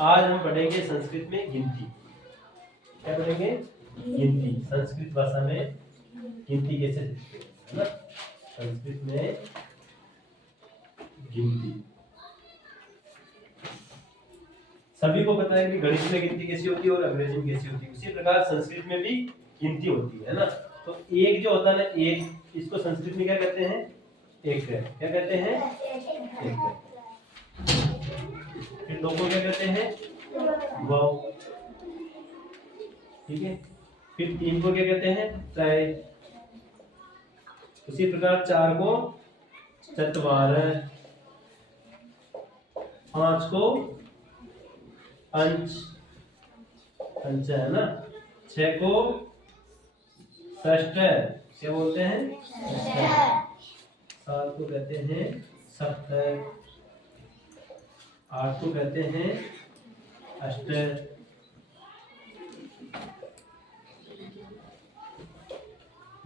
आज हम पढ़ेंगे संस्कृत में गिनती। क्या पढ़ेंगे? गिनती। संस्कृत भाषा में गिनती कैसे लिखते हैं, है ना? संस्कृत में गिनती सभी को पता है कि गणित में गिनती कैसी होती है और अंग्रेजी में कैसी होती है, उसी प्रकार संस्कृत में भी गिनती होती है ना। तो एक जो होता है ना, एक, इसको संस्कृत में क्या कहते हैं? एक। क्या कहते हैं? एक। फिर दो को क्या कहते हैं? वाव। ठीक है। फिर तीन को क्या कहते हैं? त्रय। उसी प्रकार चार को चत्वार, पांच को अंश, अंश है ना, छह को षष्ठ, क्या बोलते हैं? सात को कहते हैं सप्त, आठ को कहते हैं अष्ट,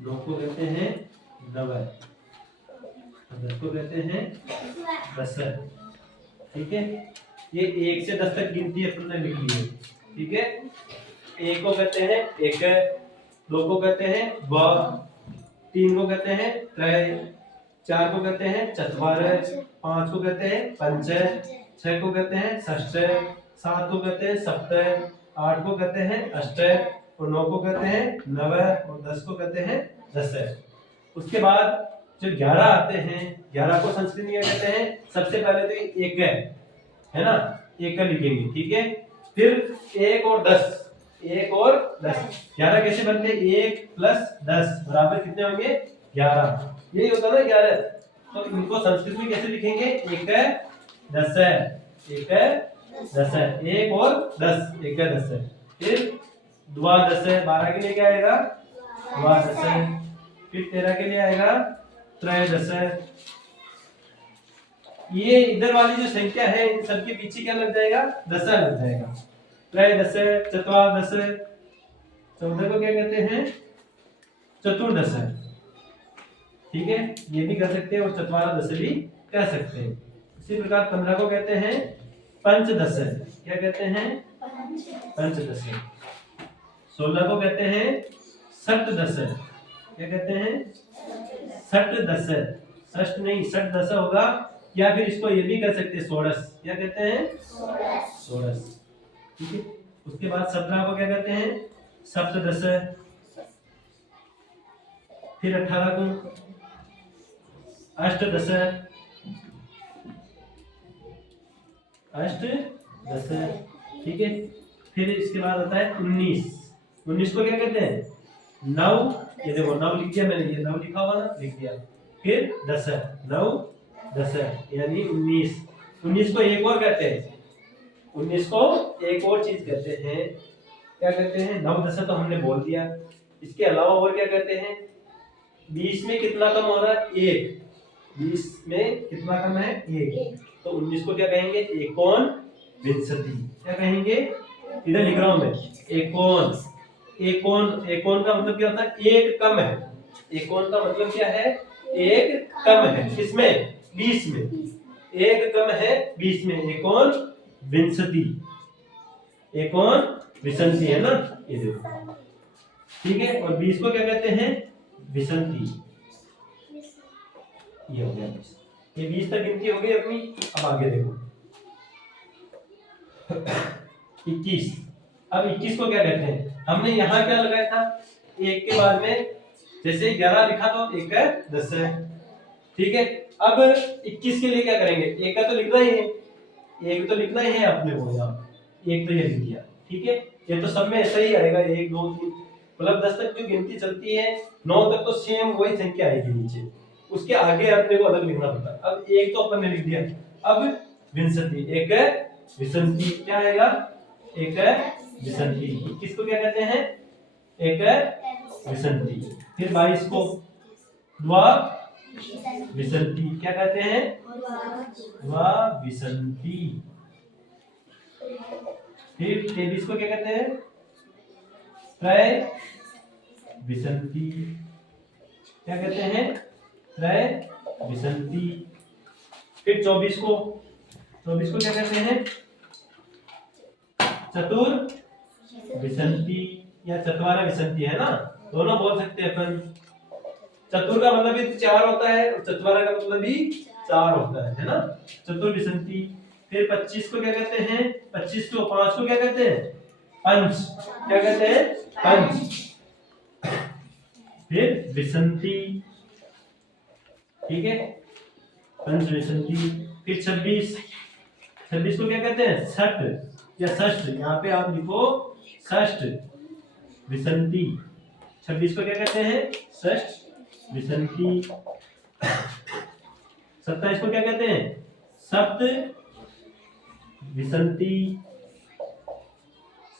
नौ को कहते हैं नव, दस को कहते हैं दस। ठीक है, ये 1 से 10 तक गिनती अपने लिख ली है। ठीक है, एक को कहते हैं एक, दो को कहते हैं व, तीन को कहते हैं त्रय, चार को कहते हैं चत्वार, पांच को कहते हैं पंच, छह को कहते हैं षष्ठ, सात को कहते हैं सप्त, आठ को कहते हैं अष्ट, और नौ को कहते हैं नव, और 10 को कहते हैं दस। उसके बाद जो 11 आते हैं, 11 को संस्कृत में क्या कहते हैं? सबसे पहले तो एक है ना, एक का लिखेंगे। ठीक है, फिर एक और 10, एक और 10, 11 कैसे बनते हैं? 1 + 10 बराबर कितने होंगे? 11। यही होता है ना 11। तो इनको संस्कृत में कैसे लिखेंगे? 1 10 है, 1 10 है, 1 और 10, 1 10 है। फिर द्वा 10 है, 12 के लिए क्या आएगा? द्वा 10 है। फिर 13 के लिए आएगा त्रय 10 है। ये इधर वाली जो संख्या है, इन सबके पीछे क्या लग जाएगा? दशा लग जाएगा। त्रय 10 है, चत्वार 10 है, 14 को क्या कहते हैं? चतुर्दश है। ठीक है, ये भी कर सकते हैं और चत्वार 10 भी कह सकते हैं। इसी प्रकार 15 को कहते हैं पंचदश। क्या कहते हैं? पंचदश। 16 को कहते हैं षट्दश। क्या कहते हैं? षट्दश। षष्ठ नहीं, षट्दश होगा। या फिर इसको ये भी कर सकते हैं षोडश। क्या कहते हैं? षोडश। ठीक है, उसके बाद 17 को क्या कहते हैं? सप्तदश। फिर 18 को अष्टदश, अष्टदश। ठीक है, फिर इसके बाद आता है 19। 19 को क्या कहते हैं? नव। ये देखो नव लिख दिया मैंने, ये नव लिखा हुआ ना, लिख दिया। फिर 10, 9 10 यानी 19। 19 को एक और कहते हैं, 19 को एक और चीज कहते हैं। क्या कहते हैं? 9 10 तो हमने बोल दिया। इसके अलावा और क्या कहते हैं? 20 में कितना कम हो रहा है? 1। 20 में कितना कम है? 1। तो 19 को क्या कहेंगे? एकोन विंशति। क्या कहेंगे? इधर लिख रहा हूं मैं, एकोन। एकोन, एकोन का मतलब क्या होता है? एक कम है। एकोन का मतलब क्या है? एक कम है। किसमें? 20 में। एक कम है 20 में, एकोन विंशति। एकोन विंशति है ना, ये देखो। ठीक है, और 20 को क्या कहते हैं? विंशति। ये हो गया 20। ये 20 तक गिनती हो गई अपनी। अब आगे देखो 21। अब 21 को क्या कहते हैं? हमने यहाँ क्या लगाया था? एक के बाद में जैसे 11 लिखा तो 1 10 है। ठीक है, अब 21 के लिए क्या करेंगे? एक का तो लिखना ही है, एक तो लिखना ही है अपने को यहाँ, एक तो ये लिख दिया। ठीक है, ये तो सब में ऐसा ही आएगा, 1 2 3 मतलब 10 तक जो गिनती चलती है, 9 तक तो सेम वही संख्या आएगी नीचे, उसके आगे अपने को अलग लिखना पड़ता है। अब एक तो अपन ने लिख दिया, अब विंशति, एक विंशति क्या आएगा? एक विंशति। 21 को क्या कहते हैं? एक विंशति। फिर 22 को द्वा विंशति। क्या कहते हैं? द्वा विंशति। फिर 23 को क्या कहते हैं? त्रय विंशति। क्या कहते हैं? त्रय विंशति। फिर 24 को क्या कहते हैं? चतुर विसंति या चतवारा विसंति है ना, दोनों बोल सकते हैं अपन। चतुर का मतलब भी 4 होता है और चतवारा का मतलब भी 4 होता है ना, चतुर विसंति। फिर 25 को क्या कहते हैं, 25 को 5 को क्या कहते हैं, पंच, क्या कहते हैं, पंच। फिर विसंति, ठीक है, पंच विसंति। फिर 26, 26 को क्या कहते हैं, षट या षष्ठ, यहाँ पे आप लिखो षष्ठ विसंति। 26 को क्या कहते हैं, षष्ठ विसंति। 27 को क्या कहते हैं, सप्त विसंति,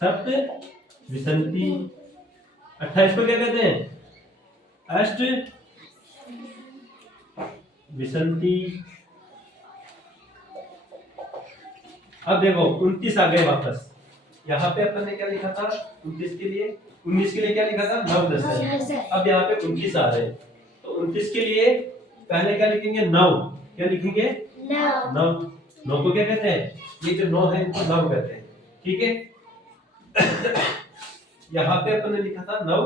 सप्त विसंति। 28 को क्या कहते हैं, अष्ट विसंति। अब देखो 29 आ गए वापस। यहाँ पे अपन ने क्या लिखा था 29 के लिए, 19 के लिए क्या लिखा था, 9 10 है। अब यहाँ पे 29 आ रहे हैं, तो 29 के लिए पहले क्या लिखेंगे, 9। क्या लिखेंगे, 9। 9 को क्या कहते हैं, ये जो 9 है इनको 9 कहते हैं, ठीक है। यहाँ पे अपन ने लिखा था 9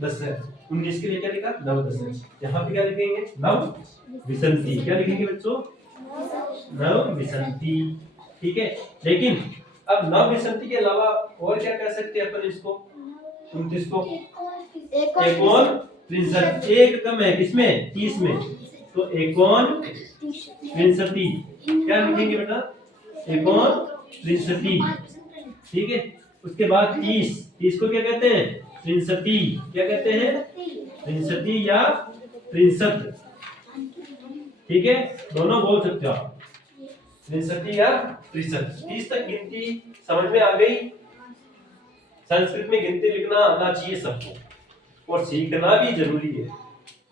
10 है। 19 के लिए क्या लिखा, 9 10 है। यहाँ पे क्या लिखेंगे, 9 विसंति। क्या लिखेंगे बच्चों, 9 विसंति, ठीक है। लेकिन अब 9 विसंति के अलावा और क्या कह सकते हैं अपन इसको, 29 को, एकोन त्रिंसठ। एक कम है किसमें, 30 में, तो एकोन त्रिंसठी। क्या लिखेंगे बेटा, एकोन त्रिंसठी, ठीक है। उसके बाद 30, 30 को क्या कहते हैं, त्रिंसठी। क्या कहते हैं, त्रिंसठी या त्रिंसठ, ठीक है, दोनों बोल सकते हो आप, त्रिंसठी या त्रिसठ। 30 तक गिनती समझ में आ गई। संस्कृत में गिनती लिखना आना चाहिए सबको, और सीखना भी जरूरी है,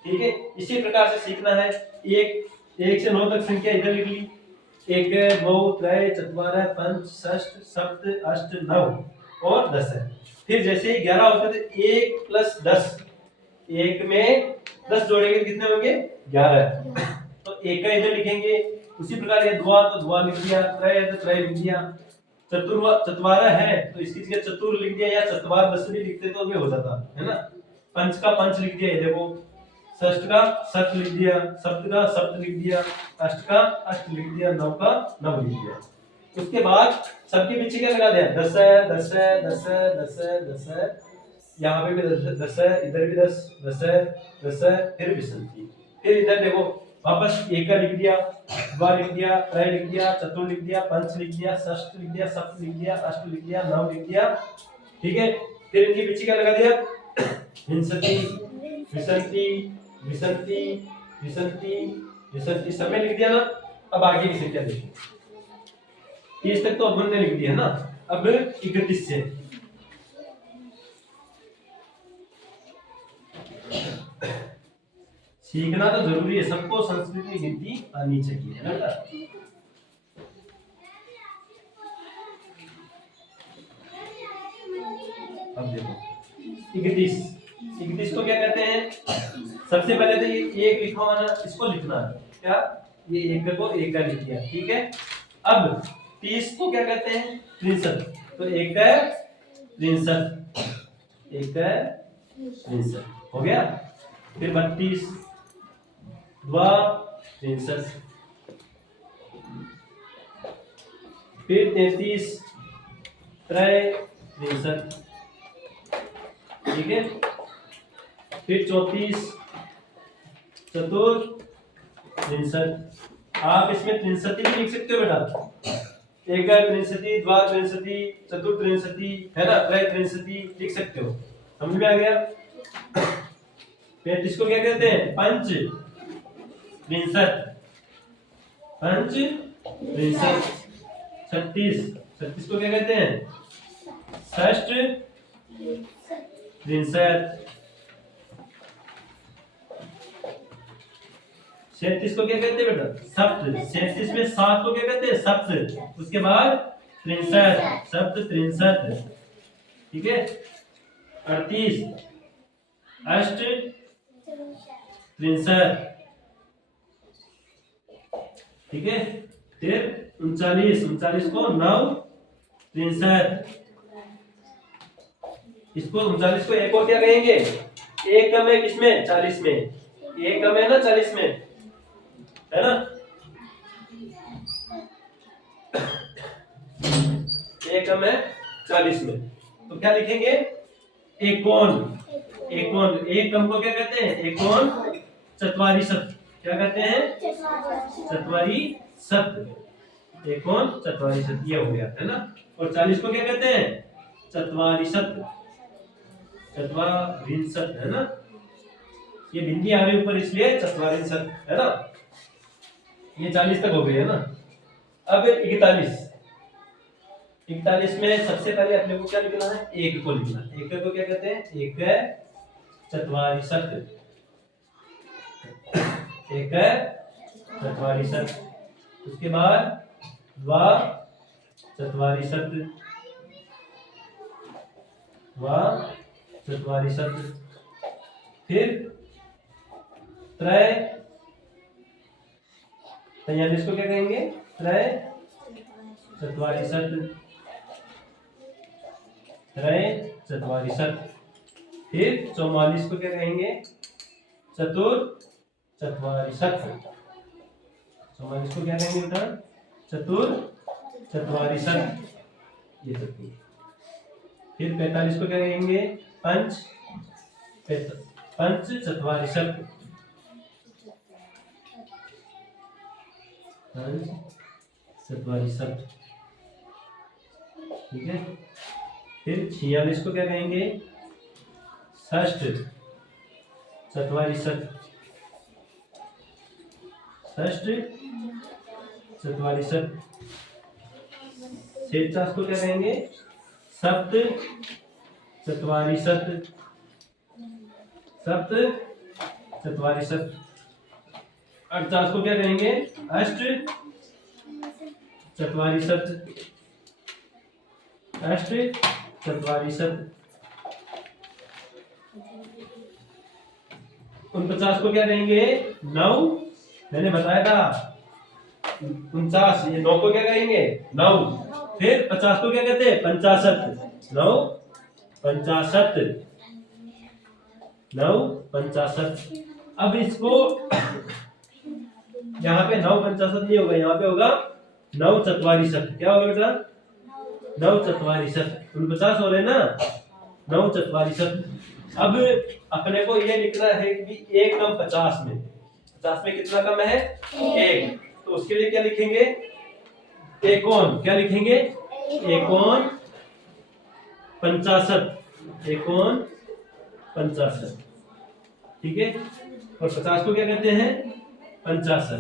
ठीक है। इसी प्रकार से सीखना है। 1 से 9 तक संख्या इधर लिख ली, 1 2 3 4 5 6 7 8 9 और 10 है। फिर जैसे ही 11 होते थे 1 + 10, 1 में 10 जोड़ेंगे तो कितने होंगे, 11। तो 1 का इधर लिखेंगे। उसी प्रकार ये द्वा तो द्वा लिख दिया, त्रय है तो त्रय लिख दिया, चतवारा है तो इसकी जगह चतुर लिख दिया, या चतवार दसवीं लिखते तो भी हो जाता है ना। पंच का पंच लिख दिया, ये देखो। षष्ठ का षष्ठ लिख दिया, सप्त का सप्त लिख दिया, अष्ट का अष्ट लिख दिया, नव का नव लिख दिया। उसके बाद सबके पीछे क्या लगा दिया, 10 है 10 है 10 है 10 है 10 है, यहाँ पे भी 10 है, इधर भी 10 10 है 10 है, फिर विसंति। फिर इधर देखो वापस 1 का लिख दिया, द्वा लिख दिया, त्रय लिख दिया, चतुर लिख दिया, पंच लिख दिया, षष्ठ लिख दिया, सप्त लिख दिया, अष्ट लिख दिया, नव लिख दिया, ठीक है। फिर इनके पीछे क्या लगा दिया, विंशति विसंति विसंति विसंति विसंति, समय लिख दिया ना। अब आगे की संख्या देखिए, 30 तक तो अपन ने लिख दिया है ना। अब 31 से सीखना तो जरूरी है, सबको संस्कृत में गिनती आनी चाहिए, है ना। अब देखो 31 को क्या कहते हैं, सबसे पहले तो ये 1 लिखा हुआ ना, इसको लिखना है क्या, ये 1 को 1 का लिख दिया, ठीक है। अब 30 को क्या कहते हैं, 63, तो 1 है 63, 1 है 63 हो गया। फिर 32 द्वा 63, फिर 33 त्रय 63, ठीक है। फिर 34 चतुर 63, आप इसमें 63 भी लिख सकते हो बेटा, 1 63 द्वा 63 चतुर 63 है ना, त्रय 63 लिख सकते हो, समझ में आ गया। 35 को क्या कहते हैं, पंच 63, पंच 63। 36 को क्या कहते हैं, षष्ठ 63। 37 को क्या कहते हैं बेटा, सप्त। 37 में 7 को क्या कहते हैं, सप्त। उसके बाद 63, सप्त 63, ठीक है। 38 अष्ट 63, ठीक है। फिर 39 को 9 63। इसको 39 को एक और क्या कहेंगे? एक कम है किसमें? 40 में। एक कम है ना 40 में, है ना? एक कम है 40 में, तो क्या लिखेंगे? एकोन। एकोन, एक कम को क्या कहते हैं? एकोन चत्वारिशत। क्या कहते हैं? चत्वारिशत। एकोन चत्वारिशत, ये हो गया, है ना? और 40 को क्या कहते हैं? चत्वारिशत। चत्वारिंशत, है ना? ये बिंदी आ रही ऊपर इसलिए चत्वारिंशत, है ना? ये 40 तक हो गई, है ना? अब 41। 41 में सबसे पहले अपने को क्या लिखना है? एक को लिखना है। एक को क्या कहते हैं? एक चत्वारिशत। एक चत्वारिशत। उसके बाद द्वा चत्वारिशत। द्वा चत्वारिशत। फिर त्रय 43 को क्या कहेंगे? त्रय चत्वारिशत। त्रय चत्वारिशत। फिर 44 को क्या कहेंगे? चतुर चत्वारिशत। 44 को क्या कहेंगे बेटा? चतुर चत्वारिशत। ये चतुर। फिर 45 को क्या कहेंगे? पंच चत्वारिशत। पंच चत्वारिशत, ठीक है। फिर 46 को क्या कहेंगे? षष्ठ चत्वारिशत। षष्ठ चत्वारिशत। 47 को क्या कहेंगे? सप्त चत्वारिशत। सप्त चत्वारिशत। 48 को क्या कहेंगे? अष्ट चत्वारिशत। अष्ट चत्वारिशत। 49 को क्या कहेंगे? नौ। मैंने बताया था 49, ये 9 को क्या कहेंगे? नौ। फिर 50 को क्या कहते हैं? 65। 9 65। 9 65। अब इसको यहाँ पे 9 65 नहीं होगा, यहाँ पे होगा 9 चत्वारिशत। क्या होगा बेटा? 9 चत्वारिशत। 49 हो रहे ना, 9 चत्वारिशत। अब अपने को ये लिखना है कि एक कम 50 में। 50 में कितना कम है? एक। तो उसके लिए क्या लिखेंगे? एकोन। क्या लिखेंगे? एकोन 50। एकोन 50, ठीक है। और 50 को क्या कहते हैं? 50।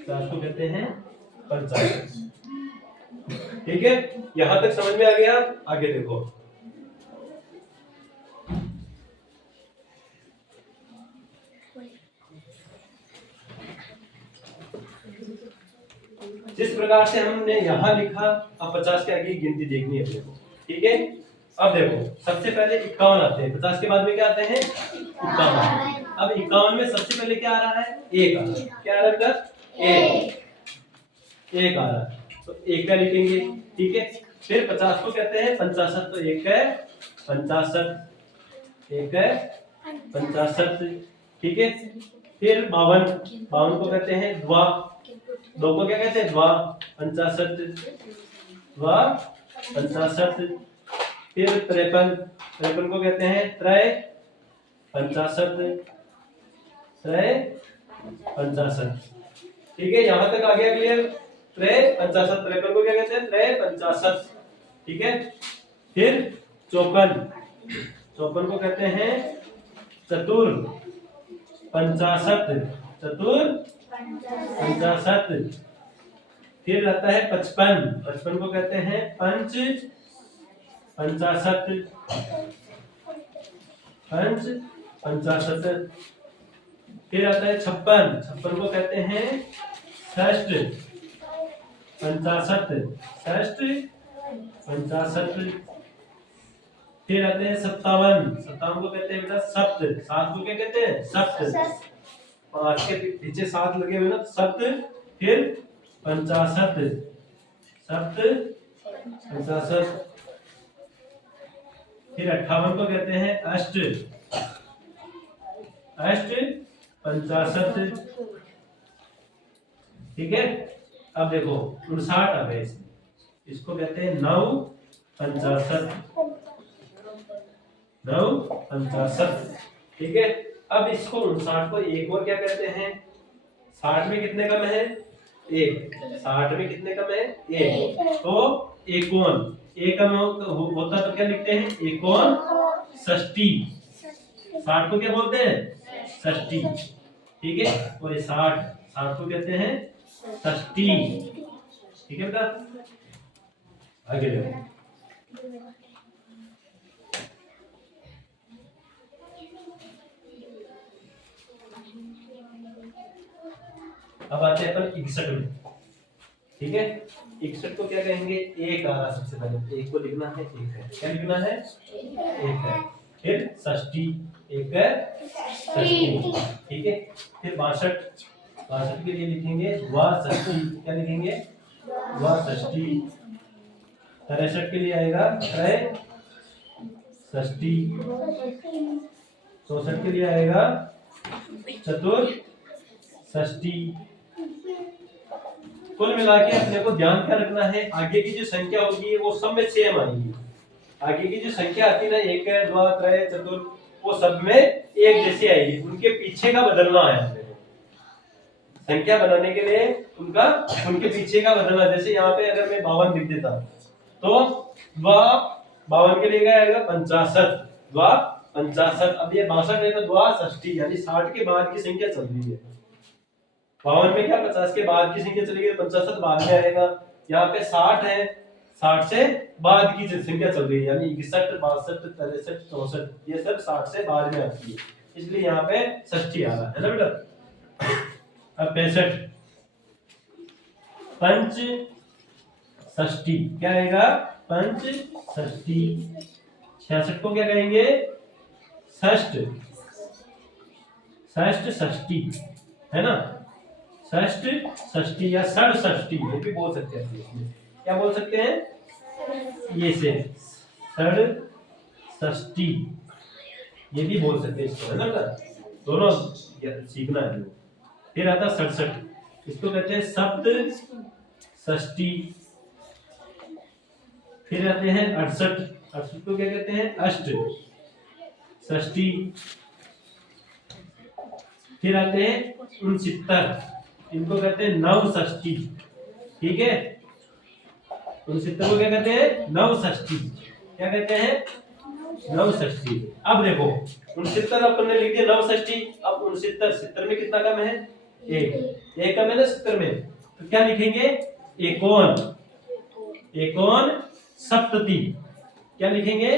50 को कहते हैं 50, ठीक है। यहां तक समझ में आ गया? आगे देखो। जिस प्रकार से हमने यहाँ लिखा, अब 50 के आगे की गिनती देखनी है अपने को, ठीक है। अब देखो, सबसे पहले 51 आते हैं। 50 के बाद में क्या आते हैं? 51। अब 51 में सबसे पहले क्या आ रहा है? एक आ रहा है। क्या आ रहा है? एक आ रहा है, तो एक का लिखेंगे, ठीक है। फिर 50 को कहते हैं 50, तो एक है 50। एक है 50, ठीक है। फिर 52 को कहते हैं द्वा। दो को क्या कहते हैं? द्वा 50। द्वा 50। फिर 53 को कहते हैं त्रय 50। त्रय 50, ठीक है। यहां तक आ गया क्लियर? त्रय 50। 53 को क्या कहते हैं? त्रय 50, ठीक है। फिर 54 को कहते हैं चतुर 50। चतुर 50। फिर रहता है 55 को कहते हैं पंच 50। पंच 50। फिर आता है 56 को कहते हैं षष्ठ 50। षष्ठ 50। फिर आते हैं 57 को कहते हैं बेटा सप्त। 7 को क्या कहते हैं? सप्त। 5 के पीछे 7 लगे हुए ना, सप्त। फिर 50। सप्त 65। फिर 58 को कहते हैं अष्ट 65। ठीक है। अब देखो 59 आ गए इसमें, इसको कहते हैं 9 65। ठीक है। अब इसको 59 को एक और क्या कहते हैं, 60 में कितने कम है 1, 60 में कितने कम है 1, तो एकोन, एक कम होता तो क्या लिखते हैं एकोन षष्ठी। 60 को क्या बोलते हैं षष्ठी। ठीक है। और ये 60 को कहते हैं षष्ठी। ठीक है बेटा, आगे देखो। अब आते हैं अपन 61 में। ठीक है। 61 को क्या कहेंगे, एक आ रहा सबसे पहले, एक को लिखना है, एक है, क्या लिखना है एक है। फिर षष्ठी, एक है षष्ठी। ठीक है। फिर 62 के लिए लिखेंगे द्वाषष्ठी, क्या लिखेंगे द्वाषष्ठी। 63 के लिए आएगा त्रय षष्ठी। 64 के लिए आएगा चतुर्षष्ठी। कुल मिला के अपने को ध्यान क्या रखना है, आगे की जो संख्या होगी वो सब में सेम आएगी। आगे की जो संख्या आती है ना, एक द्वा त्रय चतुर, वो सब में एक जैसी आएगी, उनके पीछे का बदलना है अपने को। संख्या बनाने के लिए उनके पीछे का बदलना। जैसे यहाँ पे अगर मैं 52 लिख देता तो द्वा 52 के लिए क्या आएगा 65, द्वा 65। अब ये 62 है तो द्वा षष्ठी, यानी 60 के बाद की संख्या चल रही है। 52 में क्या 50 के बाद की संख्या चली गई, 65 बाद में आएगा। यहाँ पे 60 है, 60 से बाद की संख्या चल रही है, यानी 61 62 63 64, ये सब 60 से बाद में आती है, इसलिए यहाँ पे षष्ठी आ रहा है ना बेटा। अब 65 पंच षष्ठी, क्या आएगा पंच षष्ठी। 66 को क्या कहेंगे षष्ठ षष्ठी, है ना, षष्ठ षष्ठी या षष्ठी, ये भी बोल सकते हैं। इसमें क्या बोल सकते हैं, ये से षष्ठी, ये भी बोल सकते हैं इसको, है ना बेटा, दोनों सीखना है। फिर आता 67, इसको कहते हैं सप्त षष्ठी। फिर आते हैं 68 को क्या कहते हैं अष्ट षष्ठी। फिर आते हैं 69, इनको कहते हैं नव षष्ठी। ठीक है। 69 को क्या कहते हैं नव षष्ठी, क्या कहते हैं नव षष्ठी। अब देखो 69 अपन ने लिख दिया नव षष्ठी। अब 69 में कितना कम है एक कम है ना 70 में, तो क्या लिखेंगे एकोन सप्तति। क्या लिखेंगे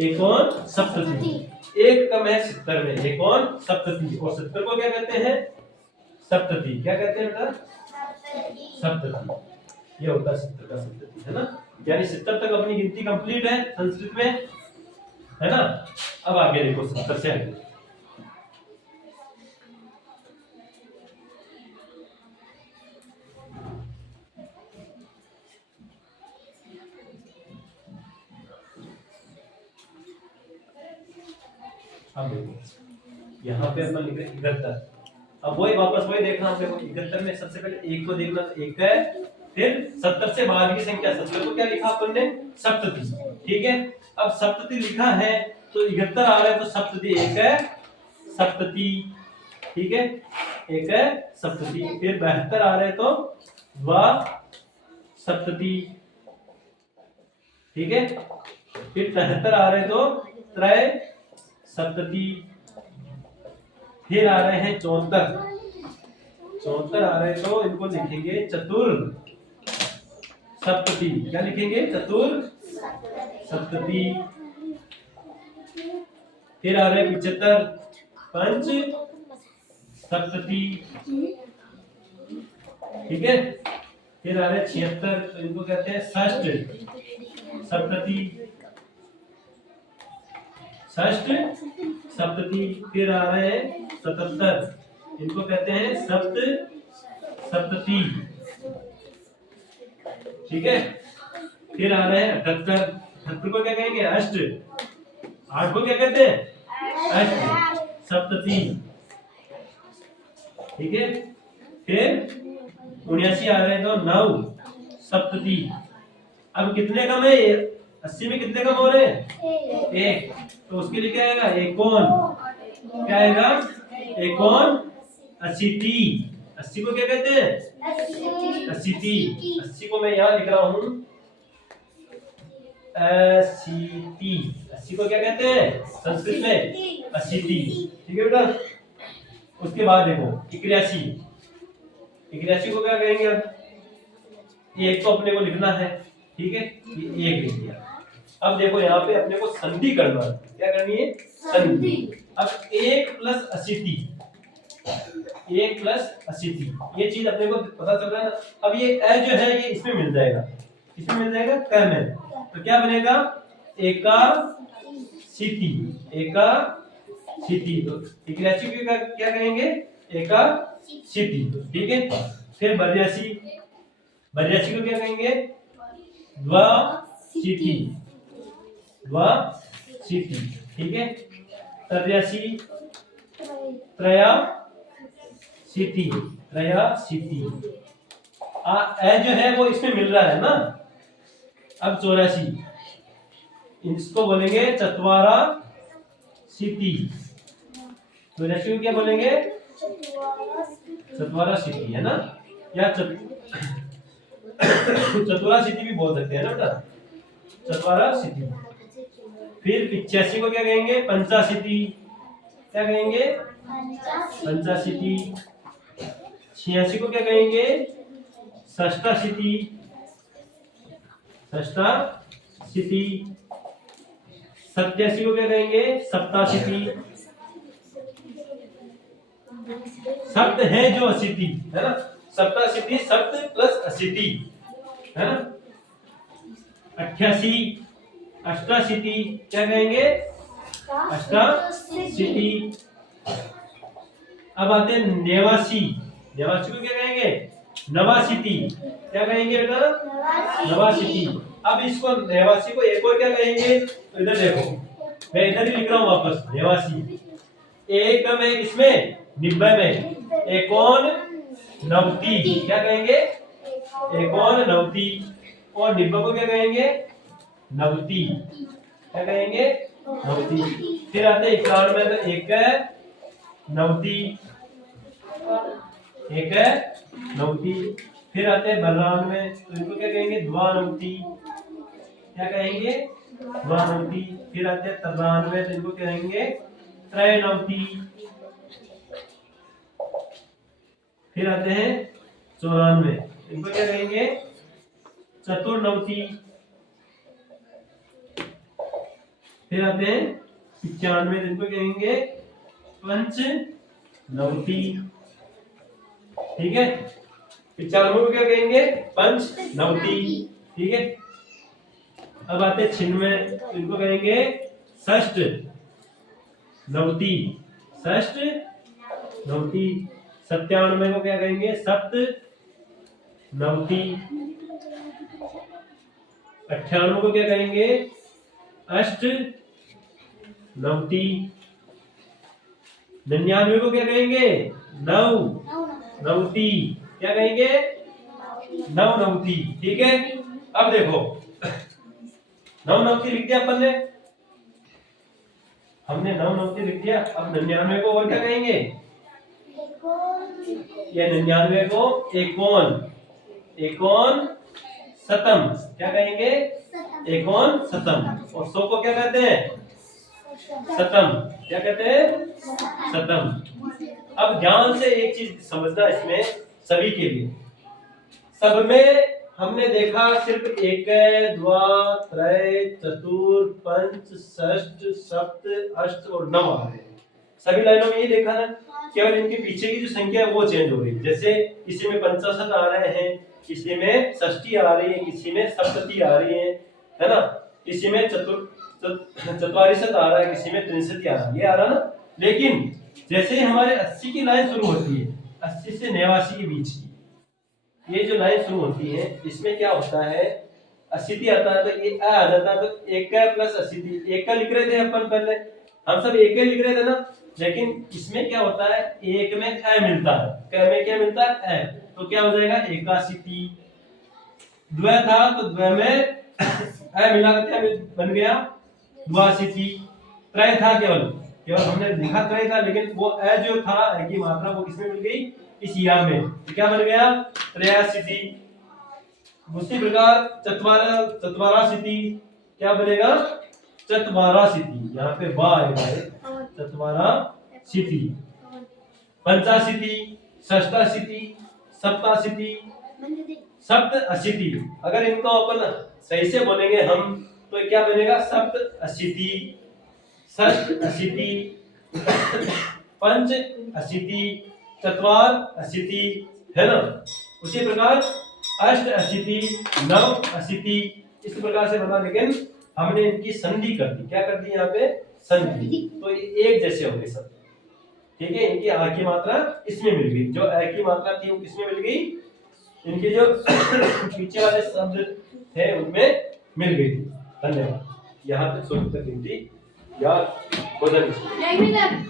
एकोन सप्तति, एक कम है 70 में, एकोन सप्तति। और 70 को क्या कहते हैं सप्तति, क्या कहते हैं बेटा सप्तति। ये होता है 70 का सप्तति, है ना, यानी 70 तक अपनी गिनती कंप्लीट है संस्कृत में, है ना। अब आगे देखो 70 से आगे। अब देखो यहाँ पे अपन लिख रहे 71। अब वही वापस वही देखना हमने, 71 में सबसे पहले एक को देखना, एक है। फिर 70 से बाद की संख्या 70 को क्या लिखा अपन ने सप्तति। ठीक है। अब सप्तति लिखा है तो 71 आ रहा है, तो सप्तति एक है सप्तति। ठीक है, एक है सप्तति। फिर 72 आ रहे तो द्वा सप्तति। ठीक है। फिर 73 आ रहे तो त्रय सप्तति। फिर आ रहे हैं 74 आ रहे तो इनको लिखेंगे चतुर सप्तति। क्या लिखेंगे चतुर सप्तति। फिर आ रहे 75 पंच सप्तति। ठीक है। फिर आ रहे 76, तो इनको कहते हैं षष्ठ सप्तति, षष्ठ सप्तति। फिर आ रहे हैं 77, इनको कहते हैं सप्त सप्तति। ठीक है। फिर आ रहे हैं 78। 78 को क्या कहेंगे? अष्ट। 8 को क्या कहते हैं? अष्ट सप्तती। ठीक है। फिर 79 आ रहे हैं तो नव सप्तती। अब कितने कम है? 80 में कितने कम हो रहे हैं? एक। तो उसके लिए क्या आएगा? एकोन। क्या आएगा? एकोन 80। 80 को क्या कहते हैं? 80। 80 को मैं यहाँ लिख रहा हूँ 80। 80 को क्या कहते हैं संस्कृत में? 80। ठीक है बेटा। उसके बाद देखो 81। 81 को क्या कहेंगे? अब एक तो अपने को लिखना है, ठीक है, ये एक लिख दिया। अब देखो यहाँ पे अपने को संधि करना है। क्या करनी है? संधि। अब 1 + 80। 1 + 80 ये चीज अपने को पता चल रहा है ना। अब ये अ जो है ये इसमें मिल जाएगा। इसमें मिल जाएगा क में। तो क्या बनेगा? एकाशीति। एकाशीति। तो 81 को क्या कहेंगे? एकाशीति। ठीक है। फिर 82। 82 को क्या कहेंगे? द्वाशीति। द्वाशीति। ठीक है। 83 त्रयाशीति। त्रयाशीति। ए जो है वो इसमें मिल रहा है ना। अब 84 इसको बोलेंगे चत्वाराशीति। 84 को क्या बोलेंगे? चत्वाराशीति है ना, या चतुराशीति भी बोल सकते हैं ना बेटा, चत्वाराशीति। फिर 85 को क्या कहेंगे? पंचाशीति। क्या कहेंगे? पंचाशीति। 86 को क्या कहेंगे? षष्ठाशीति। षष्ठाशीति। 87 को क्या कहेंगे? सप्ताशीति। सप्त है जो अशीति है ना, सप्ताशीति सप्त प्लस अशीति है ना। 88 अष्टाशीति। क्या कहेंगे? अष्टाशीति। अब आते हैं 89। 89 को क्या कहेंगे? नवाशीति। क्या कहेंगे बेटा? नवाशीति। अब इसको 89 को एक और क्या कहेंगे? तो इधर देखो, मैं इधर ही लिख रहा हूँ वापस 89। एक कम है किसमें? 90 में। एकोन 90। क्या कहेंगे? एकोन 90। और 90 को क्या कहेंगे? 90। क्या कहेंगे? 90। फिर आते हैं 91 में, तो 1 90। 1 90। फिर आते हैं 92 में, तो इनको क्या कहेंगे? 2 90। क्या कहेंगे? 2 90। फिर आते हैं 93, तो इनको कहेंगे 3 90। फिर आते हैं 94, इनको क्या कहेंगे? 4 90। फिर आते हैं 95, इनको कहेंगे 5 90। ठीक है। 95 को क्या कहेंगे? 5 90। ठीक है। अब आते हैं 96, इनको कहेंगे 6 90। 6 90। 97 को क्या कहेंगे? 7 90। 98 को क्या कहेंगे? 8 90। 99 को क्या कहेंगे? 9 90। क्या कहेंगे? 9 90। ठीक है। अब देखो 9 90 लिख दिया अपन ने, हमने 9 90 लिख दिया। अब 99 को और क्या कहेंगे? ये 99 को एकोन शतम। क्या कहेंगे? एकोन शतम। और 100 को क्या कहते हैं? शतम। क्या कहते हैं? शतम। अब ध्यान से एक चीज समझना इसमें सभी के लिए, सब में हमने देखा सिर्फ 1 2 3 4 5 6 7 8 और 9 आ रहे हैं। सभी लाइनों में ये देखा ना, केवल इनके पीछे की जो संख्या है वो चेंज हो रही है। जैसे किसी में 65 आ रहे हैं, किसी में षष्ठी आ रही है, किसी में सप्तती आ रही है ना, किसी में चतुर्विंशति आ रहा है, किसी में 63 आ रहा है, ये आ रहा ना। लेकिन जैसे ही हमारे 80 की लाइन शुरू होती है, 80 से 89 के बीच की, ये जो लाइन शुरू होती है इसमें क्या होता है, 80 आता है तो ये आ जाता है, तो 1 का प्लस 80, 1 का लिख रहे थे अपन पहले, हम सब 1 का लिख रहे थे ना, लेकिन इसमें क्या होता है 1 में ए मिलता है, क्या में क्या मिलता है ए, तो क्या हो जाएगा 81। द्वय था तो द्वय में ए मिला तो क्या बन गया 82। त्रय था केवल हमने लिखा त्रय था, लेकिन वो ए जो था ए की मात्रा वो किसमें मिल गई, इस या में, तो क्या बन गया 83। उसी प्रकार चत्वाराशीति क्या बनेगा, चत्वाराशीति, यहाँ पे बा आएगा चत्वाराशीति। पंचाशीति, षष्ठाशीति, सप्ताशीति, सप्तअशीति। अगर इनको अपन सही से बोलेंगे हम तो क्या बनेगा, सप्तअशीति, षष्ठाशीति, पंचअशीति, चत्वारअशीति, है ना। उसी प्रकार अष्टाशीति, नवाशीति, इस प्रकार से बता, लेकिन हमने इनकी संधि कर दी, क्या कर दी यहाँ पे संधि, तो ये एक जैसे हो गए सब, ठीक है। इनकी आ की मात्रा इसमें मिल गई, जो ए की मात्रा थी वो किसमें मिल गई, इनके जो पीछे वाले शब्द थे उनमें मिल गई थी। धन्यवाद। यहाँ तक गिनती याद हो जानी चाहिए।